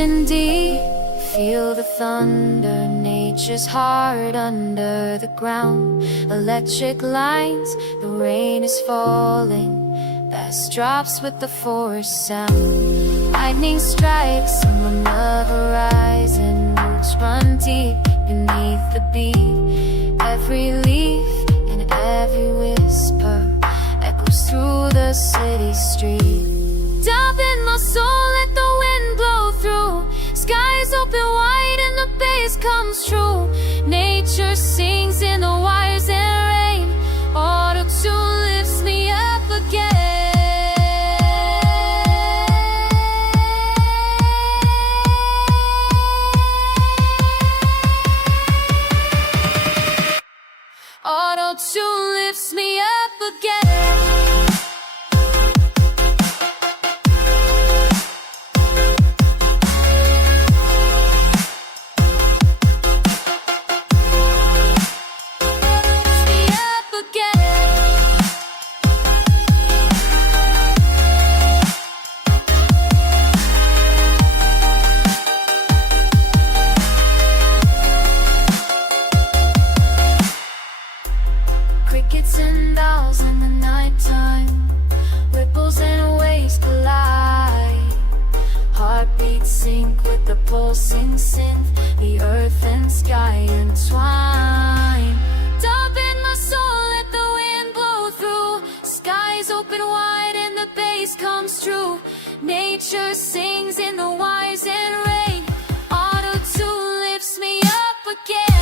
Listen deep, feel the thunder. Nature's heart under the ground. Electric lines, the rain is falling. Fast drops with the forest sound. Lightning strikes on the horizon. Roots run deep beneath the beat. Every leaf and every whisper echoes through the city street. Deep in my soul, let the wind blow through. Skies open wide and the bass comes true. Nature sings in the wires and rain. Auto-tune lifts me up again. Auto-tune lifts me up again. Crickets and owls in the nighttime. Ripples and waves collide. Heartbeats sync with the pulsing synth. The earth and sky entwine. Deep in my soul, let the wind blow through. Skies open wide and the bass comes true. Nature sings in the wires and rain. Auto-tune lifts me up again.